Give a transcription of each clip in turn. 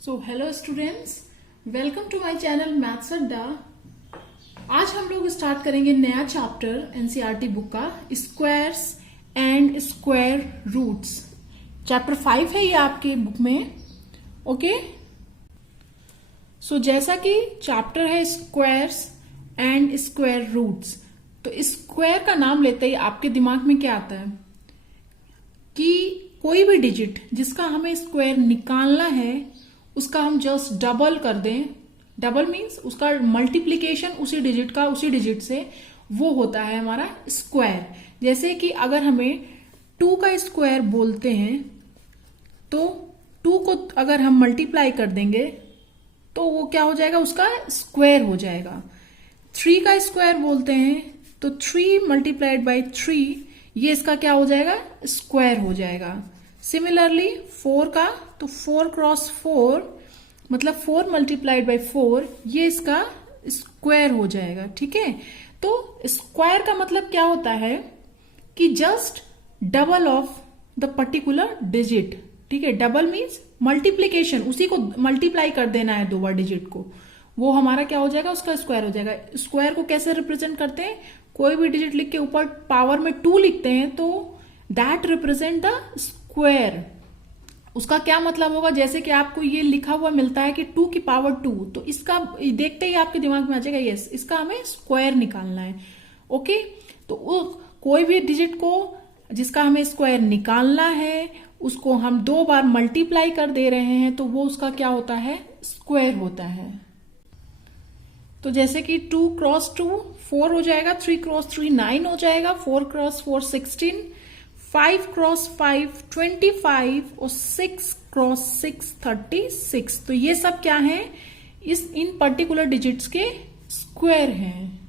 So hello students, welcome to my channel maths Adda. आज हम लोग स्टार्ट करेंगे नया चैप्टर एनसीईआरटी बुक का, squares and square roots. Chapter 5 है ये आपके बुक में। ओके, सो जैसा कि चैप्टर है स्क्वायर्स एंड स्क्वायर रूट्स, तो स्क्वायर का नाम लेते ही आपके दिमाग में क्या आता है कि कोई भी डिजिट जिसका हमें स्क्वायर निकालना है उसका हम जस्ट डबल कर दें। डबल मीन्स उसका मल्टीप्लीकेशन उसी डिजिट से, वो होता है हमारा स्क्वायर। जैसे कि अगर हमें 2 का स्क्वायर बोलते हैं तो 2 को अगर हम मल्टीप्लाई कर देंगे तो वो क्या हो जाएगा, उसका स्क्वायर हो जाएगा। 3 का स्क्वायर बोलते हैं तो 3 मल्टीप्लाइड बाई 3, ये इसका क्या हो जाएगा, स्क्वायर हो जाएगा। सिमिलरली 4 का, तो 4 क्रॉस 4 मतलब 4 मल्टीप्लाइड बाई 4, ये इसका स्क्वायर हो जाएगा। ठीक है, तो स्क्वायर का मतलब क्या होता है कि just double of the particular digit. ठीक है, डबल मीन्स मल्टीप्लीकेशन, उसी को मल्टीप्लाई कर देना है 2 बार डिजिट को, वो हमारा क्या हो जाएगा, उसका स्क्वायर हो जाएगा। स्क्वायर को कैसे रिप्रेजेंट करते हैं, कोई भी डिजिट लिख के ऊपर पावर में 2 लिखते हैं तो दैट रिप्रेजेंट द स्क्वायर। उसका क्या मतलब होगा, जैसे कि आपको ये लिखा हुआ मिलता है कि 2 की पावर 2, तो इसका देखते ही आपके दिमाग में आ जाएगा यस, इसका हमें स्क्वायर निकालना है। ओके, तो कोई भी डिजिट को जिसका हमें स्क्वायर निकालना है उसको हम 2 बार मल्टीप्लाई कर दे रहे हैं तो वो उसका क्या होता है, स्क्वायर होता है। तो जैसे कि 2 क्रॉस 2 4 हो जाएगा, 3 क्रॉस 3 9 हो जाएगा, 4 क्रॉस 4 16, 5 क्रॉस 5 25 और 6 क्रॉस 6 36। तो ये सब क्या है, इन पर्टिकुलर डिजिट्स के स्क्वायर हैं।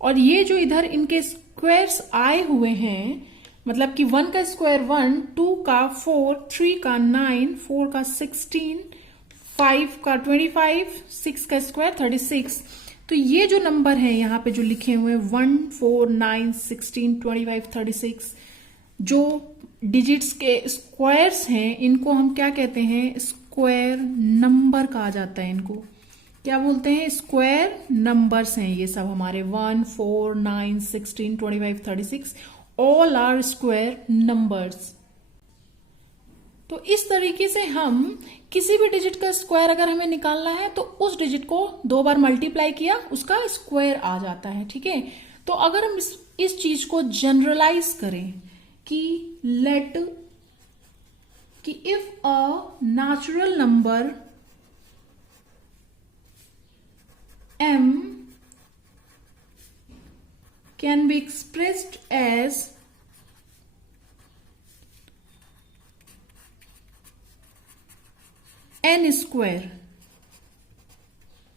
और ये जो इधर इनके स्क्वायर्स आए हुए हैं, मतलब कि 1 का स्क्वायर 1, 2 का 4, 3 का 9, 4 का 16, 5 का 25, 6 का स्क्वायर 36। तो ये जो नंबर है यहाँ पे जो लिखे हुए 1 4 9 16 25 36, जो डिजिट्स के स्क्वायर्स हैं इनको हम क्या कहते हैं, स्क्वायर नंबर कहा जाता है। इनको क्या बोलते हैं, स्क्वायर नंबर्स हैं ये सब हमारे। 1 4 9 16 25 36 ऑल आर स्क्वायर नंबर्स। तो इस तरीके से हम किसी भी डिजिट का स्क्वायर अगर हमें निकालना है तो उस डिजिट को 2 बार मल्टीप्लाई किया, उसका स्क्वायर आ जाता है। ठीक है, तो अगर हम इस चीज को जनरलाइज करें कि लेट कि if a natural number m can be expressed as n square.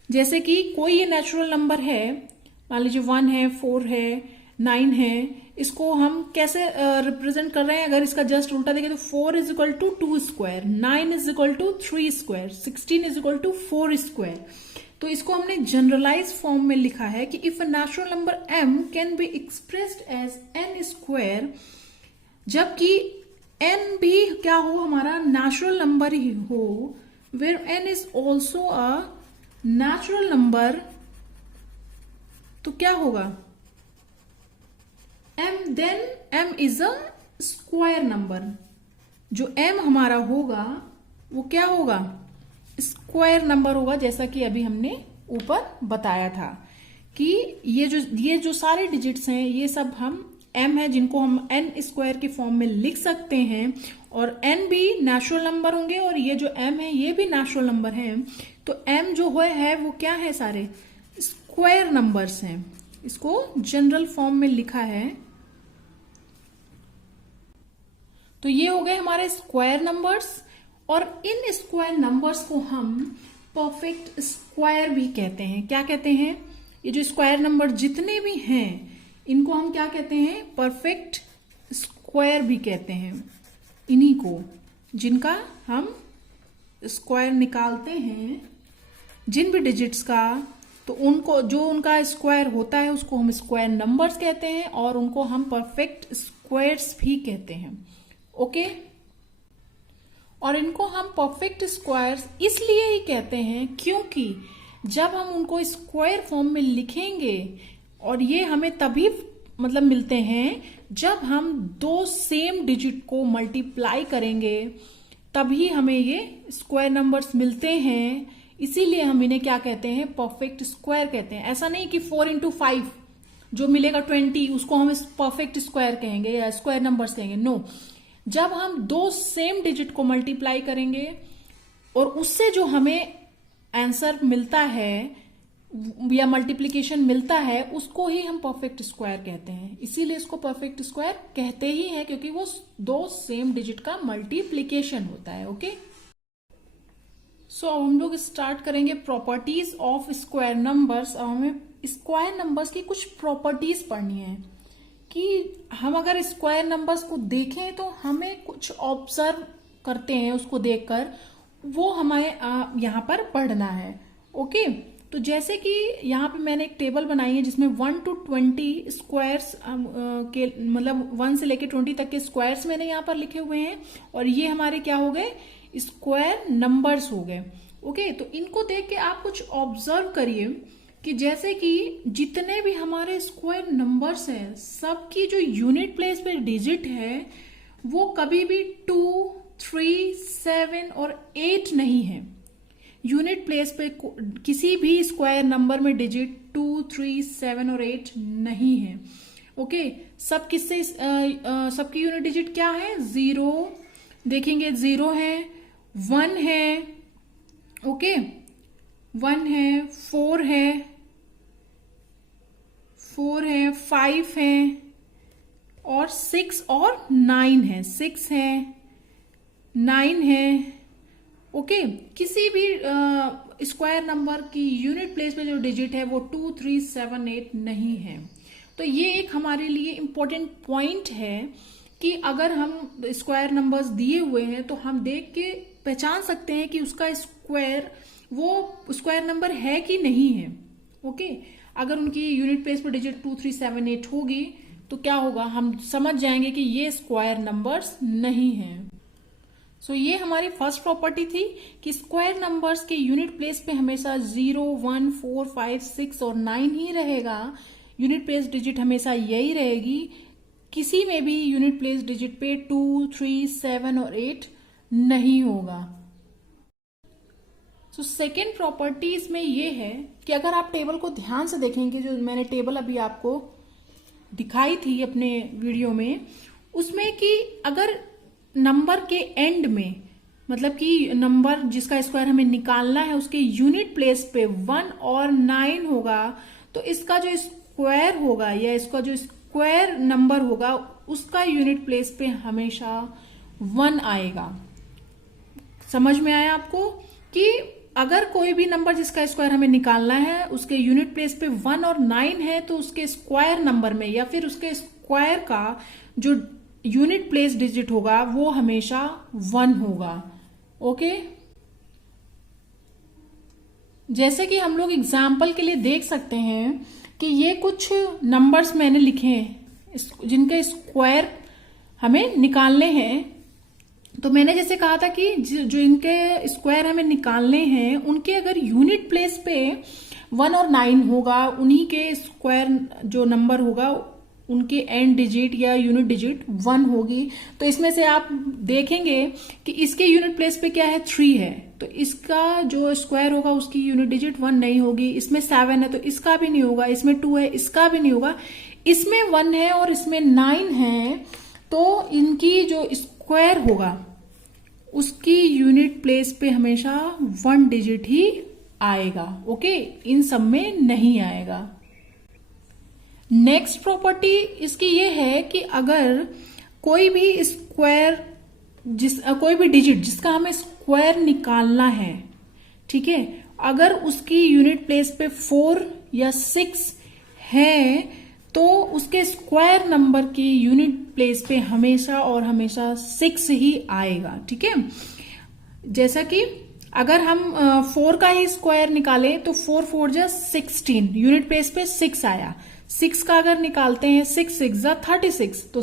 जैसे कि कोई ये नेचुरल नंबर है, मान लीजिए 1 है, 4 है, 9 है, इसको हम कैसे रिप्रेजेंट कर रहे हैं, अगर इसका जस्ट उल्टा देखें तो 4 is equal to 2 square, 9 is equal to 3 square, 16 is equal to 4 square. तो इसको हमने जनरलाइज फॉर्म में लिखा है कि if a natural number m can be expressed as n square, जबकि n भी क्या हो, हमारा नेचुरल नंबर ही हो, where n is also a natural number, तो क्या होगा, m is a square number। जो m हमारा होगा वो क्या होगा, स्क्वायर नंबर होगा। जैसा कि अभी हमने ऊपर बताया था कि ये जो सारे डिजिट्स हैं ये सब हम m है जिनको हम n स्क्वायर के फॉर्म में लिख सकते हैं, और n भी नेचुरल नंबर होंगे और ये जो m है ये भी नेचुरल नंबर है। तो m जो है वो क्या है, सारे स्क्वायर नंबर्स हैं। इसको जनरल फॉर्म में लिखा है। तो ये हो गए हमारे स्क्वायर नंबर्स, और इन स्क्वायर नंबर्स को हम परफेक्ट स्क्वायर भी कहते हैं। क्या कहते हैं, ये जो स्क्वायर नंबर जितने भी हैं इनको हम क्या कहते हैं, परफेक्ट स्क्वायर भी कहते हैं। इन्हीं को जिनका हम स्क्वायर निकालते हैं जिन भी डिजिट्स का, तो उनको जो उनका स्क्वायर होता है उसको हम स्क्वायर नंबर्स कहते हैं, और उनको हम परफेक्ट स्क्वायर्स भी कहते हैं। ओके, और इनको हम परफेक्ट स्क्वायर्स इसलिए ही कहते हैं क्योंकि जब हम उनको स्क्वायर फॉर्म में लिखेंगे और ये हमें तभी मतलब मिलते हैं जब हम दो सेम डिजिट को मल्टीप्लाई करेंगे, तभी हमें ये स्क्वायर नंबर्स मिलते हैं। इसीलिए हम इन्हें क्या कहते हैं, परफेक्ट स्क्वायर कहते हैं। ऐसा नहीं कि 4 इंटू 5 जो मिलेगा 20 उसको हम परफेक्ट स्क्वायर कहेंगे या स्क्वायर नंबर्स कहेंगे। नो, जब हम दो सेम डिजिट को मल्टीप्लाई करेंगे और उससे जो हमें आंसर मिलता है या मल्टीप्लीकेशन मिलता है उसको ही हम परफेक्ट स्क्वायर कहते हैं। इसीलिए इसको परफेक्ट स्क्वायर कहते ही हैं क्योंकि वो दो सेम डिजिट का मल्टीप्लीकेशन होता है। ओके, सो अब हम लोग स्टार्ट करेंगे प्रॉपर्टीज ऑफ स्क्वायर नंबर्स। अब हमें स्क्वायर नंबर्स की कुछ प्रॉपर्टीज पढ़नी है कि हम अगर स्क्वायर नंबर्स को देखें तो हमें कुछ ऑब्जर्व करते हैं, उसको देखकर वो हमें यहाँ पर पढ़ना है। ओके, तो जैसे कि यहाँ पे मैंने एक टेबल बनाई है जिसमें 1 to 20 स्क्वायर्स के मतलब 1 से लेके 20 तक के स्क्वायर्स मैंने यहाँ पर लिखे हुए हैं और ये हमारे क्या हो गए, स्क्वायर नंबर्स हो गए। ओके, तो इनको देख के आप कुछ ऑब्जर्व करिए कि जैसे कि जितने भी हमारे स्क्वायर नंबर्स हैं सबकी जो यूनिट प्लेस पे डिजिट है वो कभी भी 2, 3, 7 और 8 नहीं है। यूनिट प्लेस पे किसी भी स्क्वायर नंबर में डिजिट 2, 3, 7 और 8 नहीं है। ओके, सब किससे सबकी यूनिट डिजिट क्या है, 0 देखेंगे, 0 है, 1 है, ओके 1 है, 4 है, 5 है और 6 और 9 है, 6 है, 9 है। ओके, किसी भी स्क्वायर नंबर की यूनिट प्लेस पे जो डिजिट है वो 2, 3, 7, 8 नहीं है। तो ये एक हमारे लिए इम्पोर्टेंट पॉइंट है कि अगर हम स्क्वायर नंबर्स दिए हुए हैं तो हम देख के पहचान सकते हैं कि उसका स्क्वायर वो स्क्वायर नंबर है कि नहीं है। ओके, अगर उनकी यूनिट प्लेस पर डिजिट 2, 3, 7, 8 होगी तो क्या होगा, हम समझ जाएंगे कि ये स्क्वायर नंबर्स नहीं हैं। सो ये हमारी फर्स्ट प्रॉपर्टी थी कि स्क्वायर नंबर्स के यूनिट प्लेस पे हमेशा 0, 1, 4, 5, 6 और 9 ही रहेगा। यूनिट प्लेस डिजिट हमेशा यही रहेगी, किसी में भी यूनिट प्लेस डिजिट पे 2, 3, 7 और 8 नहीं होगा। सो सेकेंड प्रॉपर्टी इसमें ये है कि अगर आप टेबल को ध्यान से देखेंगे, जो मैंने टेबल अभी आपको दिखाई थी अपने वीडियो में, उसमें कि अगर नंबर के एंड में मतलब कि नंबर जिसका स्क्वायर हमें निकालना है उसके यूनिट प्लेस पे 1 और 9 होगा तो इसका जो स्क्वायर होगा या इसका जो स्क्वायर नंबर होगा उसका यूनिट प्लेस पे हमेशा 1 आएगा। समझ में आया आपको कि अगर कोई भी नंबर जिसका स्क्वायर हमें निकालना है उसके यूनिट प्लेस पे 1 और 9 है तो उसके स्क्वायर नंबर में या फिर उसके स्क्वायर का जो यूनिट प्लेस डिजिट होगा वो हमेशा 1 होगा। ओके, जैसे कि हम लोग एग्जाम्पल के लिए देख सकते हैं कि ये कुछ नंबर्स मैंने लिखे हैं जिनके स्क्वायर हमें निकालने हैं। तो मैंने जैसे कहा था कि जो इनके स्क्वायर हमें निकालने हैं उनके अगर यूनिट प्लेस पे 1 और 9 होगा, उन्हीं के स्क्वायर जो नंबर होगा उनके एंड डिजिट या यूनिट डिजिट 1 होगी। तो इसमें से आप देखेंगे कि इसके यूनिट प्लेस पे क्या है, 3 है, तो इसका जो स्क्वायर होगा उसकी यूनिट डिजिट 1 नहीं होगी। इसमें 7 है तो इसका भी नहीं होगा, इसमें 2 है इसका भी नहीं होगा, इसमें 1 है और इसमें 9 है तो इनकी जो स्क्वायर होगा उसकी यूनिट प्लेस पे हमेशा 1 डिजिट ही आएगा। ओके, इन सब में नहीं आएगा। नेक्स्ट प्रॉपर्टी इसकी ये है कि अगर कोई भी स्क्वायर कोई भी डिजिट जिसका हमें स्क्वायर निकालना है, ठीक है, अगर उसकी यूनिट प्लेस पे 4 या 6 है तो उसके स्क्वायर नंबर की यूनिट प्लेस पे हमेशा और हमेशा 6 ही आएगा। ठीक है, जैसा कि अगर हम 4 का ही स्क्वायर निकाले तो 4 4 जा 16, यूनिट प्लेस पे 6 आया। 6 का अगर निकालते हैं 6 6 जा 36 तो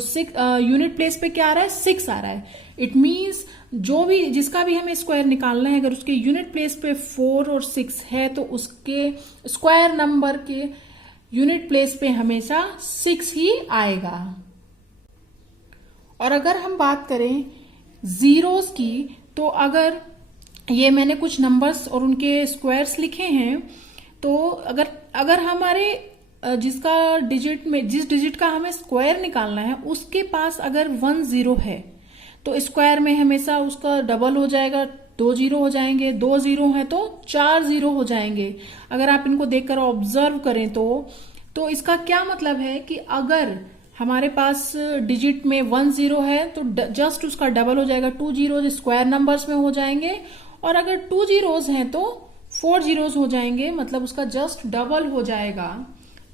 यूनिट प्लेस पे क्या आ रहा है, 6 आ रहा है। इट मीन्स जो भी जिसका भी हमें स्क्वायर निकालना है, अगर उसके यूनिट प्लेस पे 4 और 6 है तो उसके स्क्वायर नंबर के यूनिट प्लेस पे हमेशा 6 ही आएगा। और अगर हम बात करें जीरोस की, तो अगर ये मैंने कुछ नंबर्स और उनके स्क्वायर्स लिखे हैं, तो अगर हमारे जिस डिजिट का हमें स्क्वायर निकालना है उसके पास अगर 1 0 है तो स्क्वायर में हमेशा उसका डबल हो जाएगा, 2 0 हो जाएंगे, 2 0 है तो 4 0 हो जाएंगे। अगर आप इनको देखकर ऑब्जर्व करें तो इसका क्या मतलब है कि अगर हमारे पास डिजिट में 1 0 है तो जस्ट उसका डबल हो जाएगा, 2 जीरोज स्क्वायर नंबर्स में हो जाएंगे, और अगर 2 जीरोज हैं तो 4 जीरोज हो जाएंगे, मतलब उसका जस्ट डबल हो जाएगा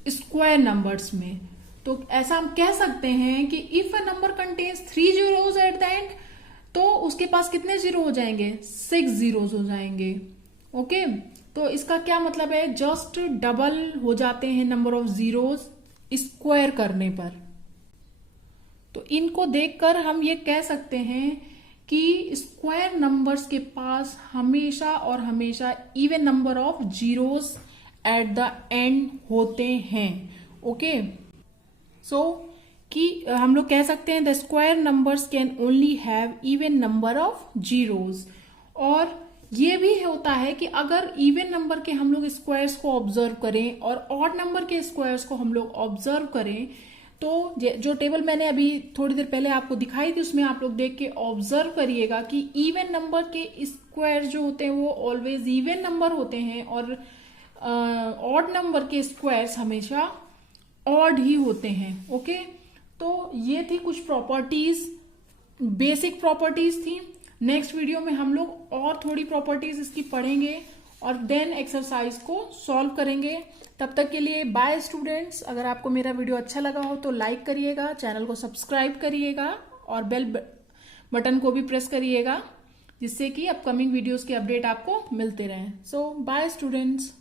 स्क्वायर नंबर्स में। तो ऐसा हम कह सकते हैं कि if a number contains 3 zeros at the end, तो उसके पास कितने जीरो हो जाएंगे, 6 जीरोज हो जाएंगे। ओके, तो इसका क्या मतलब है, जस्ट डबल हो जाते हैं नंबर ऑफ जीरोज स्क्वायर करने पर। तो इनको देखकर हम ये कह सकते हैं कि स्क्वायर नंबर्स के पास हमेशा और हमेशा even number of zeros at the end होते हैं। ओके, सो कि हम लोग कह सकते हैं the square numbers can only have even number of zeros. और ये भी होता है कि अगर इवन नंबर के हम लोग स्क्वायर्स को ऑब्जर्व करें और ऑड नंबर के स्क्वायर्स को हम लोग ऑब्जर्व करें, तो जो टेबल मैंने अभी थोड़ी देर पहले आपको दिखाई थी उसमें आप लोग देख के ऑब्जर्व करिएगा कि इवन नंबर के स्क्वायर जो होते हैं वो ऑलवेज इवन नंबर होते हैं, और ऑड नंबर के स्क्वायर्स हमेशा ऑड ही होते हैं। ओके, तो ये थी कुछ प्रॉपर्टीज, बेसिक प्रॉपर्टीज थी। नेक्स्ट वीडियो में हम लोग और थोड़ी प्रॉपर्टीज इसकी पढ़ेंगे और देन एक्सरसाइज को सॉल्व करेंगे। तब तक के लिए बाय स्टूडेंट्स। अगर आपको मेरा वीडियो अच्छा लगा हो तो लाइक करिएगा, चैनल को सब्सक्राइब करिएगा और बेल बटन को भी प्रेस करिएगा, जिससे कि अपकमिंग वीडियोस के अपडेट आपको मिलते रहें। सो बाय स्टूडेंट्स।